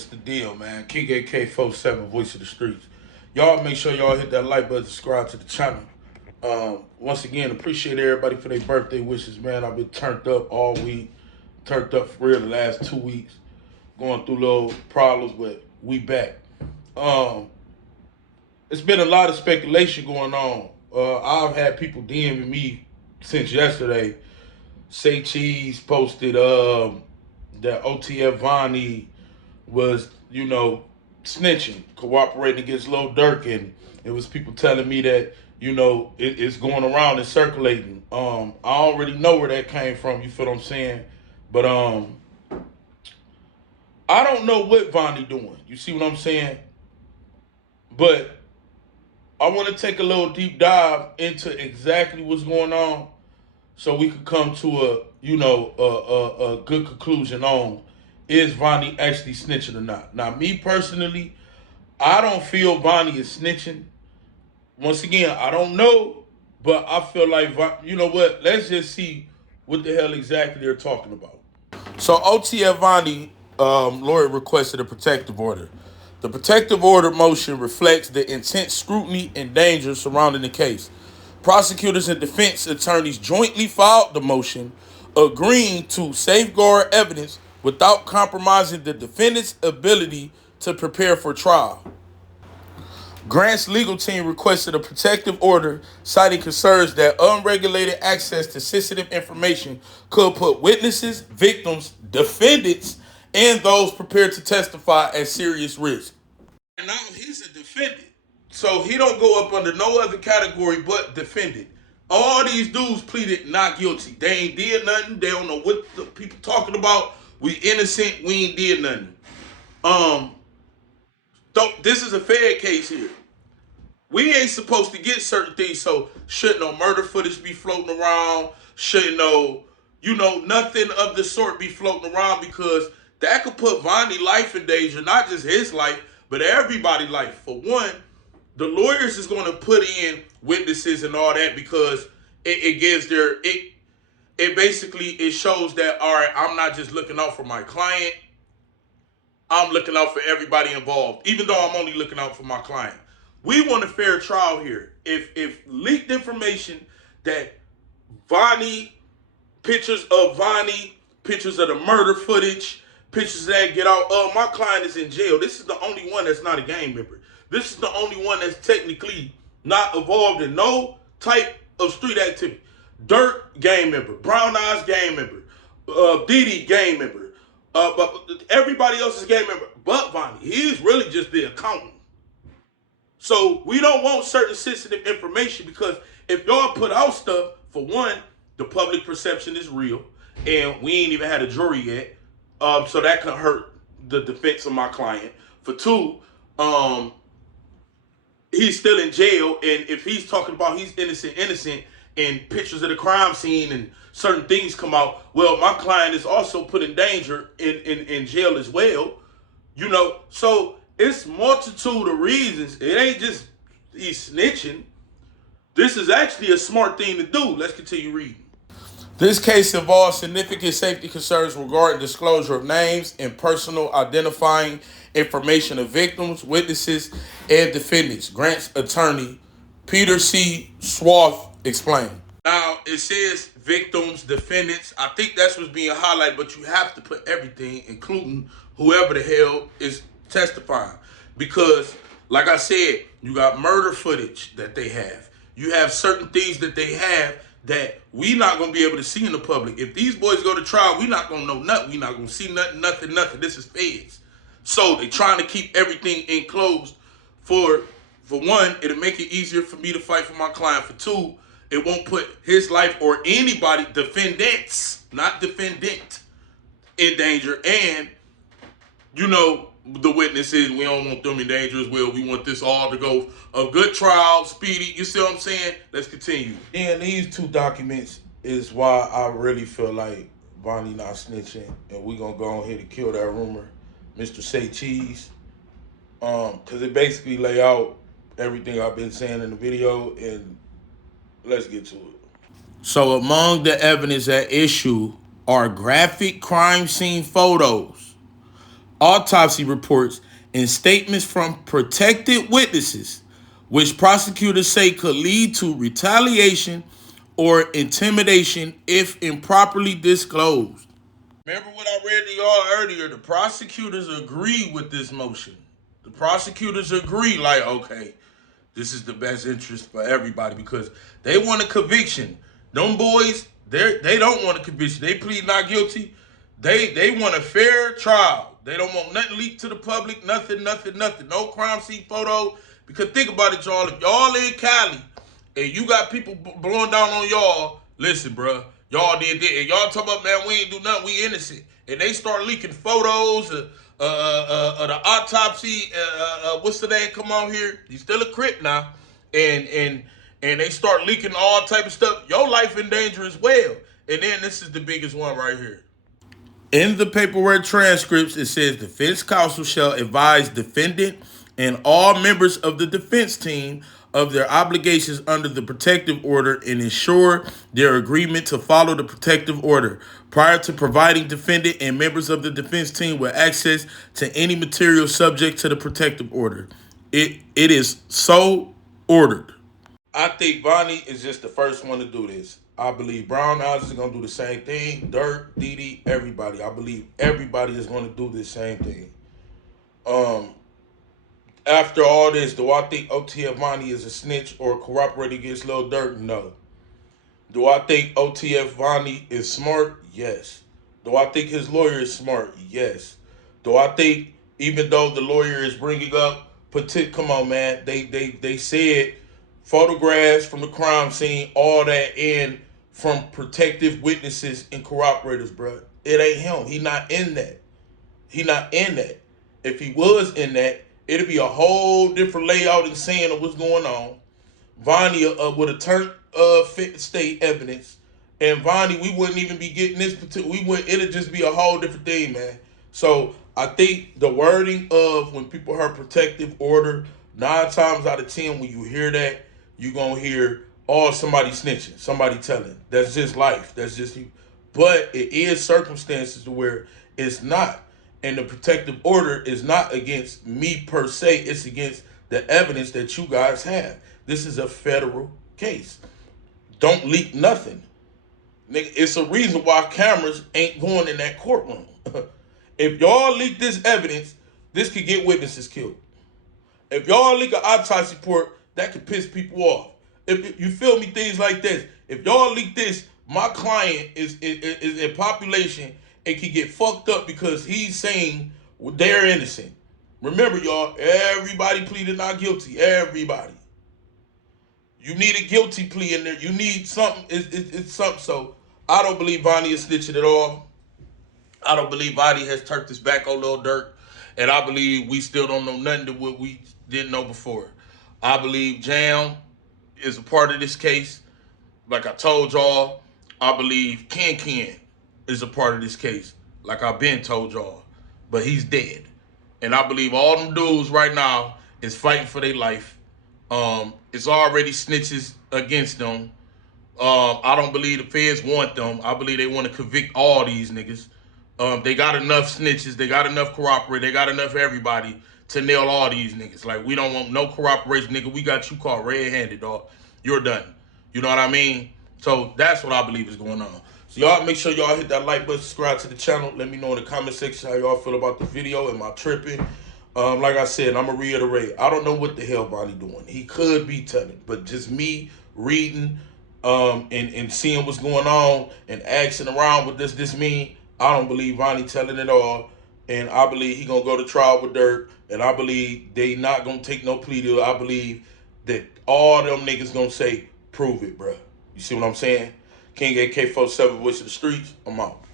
What's the deal, man? King AK-47, Voice of the Streets. Y'all make sure y'all hit that like button, subscribe to the channel. Once again, appreciate everybody for their birthday wishes, man. I've been turned up all week. Turned up for real the last 2 weeks. Going through little problems, but we back. Um, it's been a lot of speculation going on. I've had people DMing me since yesterday. Say Cheese posted that OTF Vonni was, snitching, cooperating against Lil Durk, and it was people telling me that, it's going around and circulating. I already know where that came from, you feel what I'm saying? But I don't know what Vonni doing. You see what I'm saying? But I want to take a little deep dive into exactly what's going on so we could come to a good conclusion on is Vonni actually snitching or not. Now, me personally, I don't feel Vonni is snitching. Once again, I don't know, but I feel like, you know what? Let's just see what the hell exactly they're talking about. So OTF Vonni lawyer requested a protective order. The protective order motion reflects the intense scrutiny and danger surrounding the case. Prosecutors and defense attorneys jointly filed the motion, agreeing to safeguard evidence without compromising the defendant's ability to prepare for trial. Grant's legal team requested a protective order, citing concerns that unregulated access to sensitive information could put witnesses, victims, defendants, and those prepared to testify at serious risk. And now he's a defendant, so he don't go up under no other category but defendant. All these dudes pleaded not guilty. They ain't did nothing. They don't know what the people talking about. We innocent. We ain't did nothing. Um, this is a fair case here. We ain't supposed to get certain things, so shouldn't no murder footage be floating around? Shouldn't nothing of the sort be floating around, because that could put Vonnie's life in danger, not just his life, but everybody's life. For one, the lawyers is going to put in witnesses and all that because it gives it basically it shows that, all right, I'm not just looking out for my client, I'm looking out for everybody involved, even though I'm only looking out for my client. We want a fair trial here. If leaked information that Vonni, pictures of Vonni, pictures of the murder footage, pictures that get out, my client is in jail. This is the only one that's not a gang member. This is the only one that's technically not involved in no type of street activity. Durk, gang member. Brown Eyes, gang member. Diddy, gang member. But everybody else is gang member but Vonni. He's really just the accountant. So we don't want certain sensitive information, because if y'all put out stuff, for one, the public perception is real, and we ain't even had a jury yet, so that could hurt the defense of my client. For two, he's still in jail, and if he's talking about he's innocent, and pictures of the crime scene and certain things come out, well, my client is also put in danger in jail as well. So it's multitude of reasons. It ain't just he's snitching. This is actually a smart thing to do. Let's continue reading. This case involves significant safety concerns regarding disclosure of names and personal identifying information of victims, witnesses, and defendants. Grant's attorney, Peter C. Swath, explained. Now, it says victims, defendants. I think that's what's being highlighted, but you have to put everything, including whoever the hell is testifying. Because, like I said, you got murder footage that they have. You have certain things that they have that we not going to be able to see in the public. If these boys go to trial, we not going to know nothing. We not going to see nothing. This is feds. So they trying to keep everything enclosed. For one, it'll make it easier for me to fight for my client. For two, it won't put his life or anybody, defendants, not defendant, in danger. And, the witnesses, we don't want them in danger as well. We want this all to go a good trial, speedy. You see what I'm saying? Let's continue. And these two documents is why I really feel like Vonni not snitching, and we gonna go ahead and kill that rumor, Mr. Say Cheese, because it basically lay out everything I've been saying in the video, and let's get to it. So among the evidence at issue are graphic crime scene photos autopsy reports, and statements from protected witnesses, which prosecutors say could lead to retaliation or intimidation if improperly disclosed. Remember what I read to y'all earlier? The prosecutors agree with this motion. The prosecutors agree, like, okay, this is the best interest for everybody because they want a conviction. Them boys, they don't want a conviction. They plead not guilty. They want a fair trial. They don't want nothing leaked to the public. Nothing. No crime scene photo. Because think about it, y'all. If y'all in Cali and you got people blowing down on y'all, listen, bruh. Y'all did that. And y'all talk about, man, we ain't do nothing. We innocent. And they start leaking photos of the autopsy. What's the name? Come on here. He's still a Crip now. And they start leaking all type of stuff. Your life in danger as well. And then this is the biggest one right here. In the paperwork transcripts, it says defense counsel shall advise defendant and all members of the defense team of their obligations under the protective order and ensure their agreement to follow the protective order prior to providing defendant and members of the defense team with access to any material subject to the protective order. It is so ordered. I think Vonni is just the first one to do this. I believe Brown Eyes is gonna do the same thing. Durk, Didi, everybody. I believe everybody is gonna do the same thing. Um, After all this, do I think OTF Vonni is a snitch or cooperating against Lil Durk? No. Do I think OTF Vonni is smart? Yes. Do I think his lawyer is smart? Yes. Do I think even though the lawyer is bringing up, come on, man, they said photographs from the crime scene, all that, and from protective witnesses and corroborators, bro. It ain't him. He not in that. He not in that. If he was in that, it'd be a whole different layout and saying of what's going on. Vonni would have turned fit state evidence, and Vonni, we wouldn't even be getting this particular. We would. It'd just be a whole different thing, man. So I think the wording of when people heard protective order, 9 times out of 10, when you hear that, you gonna hear somebody snitching, somebody telling. That's just life. That's just you. But it is circumstances where it's not. And the protective order is not against me per se, it's against the evidence that you guys have. This is a federal case. Don't leak nothing. Nigga, it's a reason why cameras ain't going in that courtroom. If y'all leak this evidence, this could get witnesses killed. If y'all leak an autopsy report, that could piss people off. If you feel me, things like this. If y'all leak this, my client is in population and can get fucked up because he's saying they're innocent. Remember, y'all, everybody pleaded not guilty. Everybody. You need a guilty plea in there. You need something. It's something. So I don't believe Vonni is snitching at all. I don't believe Vonni has turned his back on Lil Durk. And I believe we still don't know nothing to what we didn't know before. I believe Jam is a part of this case. Like I told y'all, I believe Ken is a part of this case. Like I've been told y'all. But he's dead. And I believe all them dudes right now is fighting for their life. It's already snitches against them. I don't believe the feds want them. I believe they want to convict all these niggas. They got enough snitches. They got enough corroborate. They got enough everybody to nail all these niggas. Like, we don't want no corroboration, nigga. We got you caught red-handed, dog. You're done. You know what I mean? So that's what I believe is going on. So y'all make sure y'all hit that like button, subscribe to the channel. Let me know in the comment section how y'all feel about the video. Am I tripping? Like I said, I'm going to reiterate. I don't know what the hell Vonni doing. He could be telling, but just me reading and seeing what's going on and asking around what does this mean, I don't believe Vonni telling it all. And I believe he going to go to trial with Durk. And I believe they not going to take no plea deal. I believe that all them niggas going to say, prove it, bro. You see what I'm saying? King AK-47, voice of the streets. I'm out.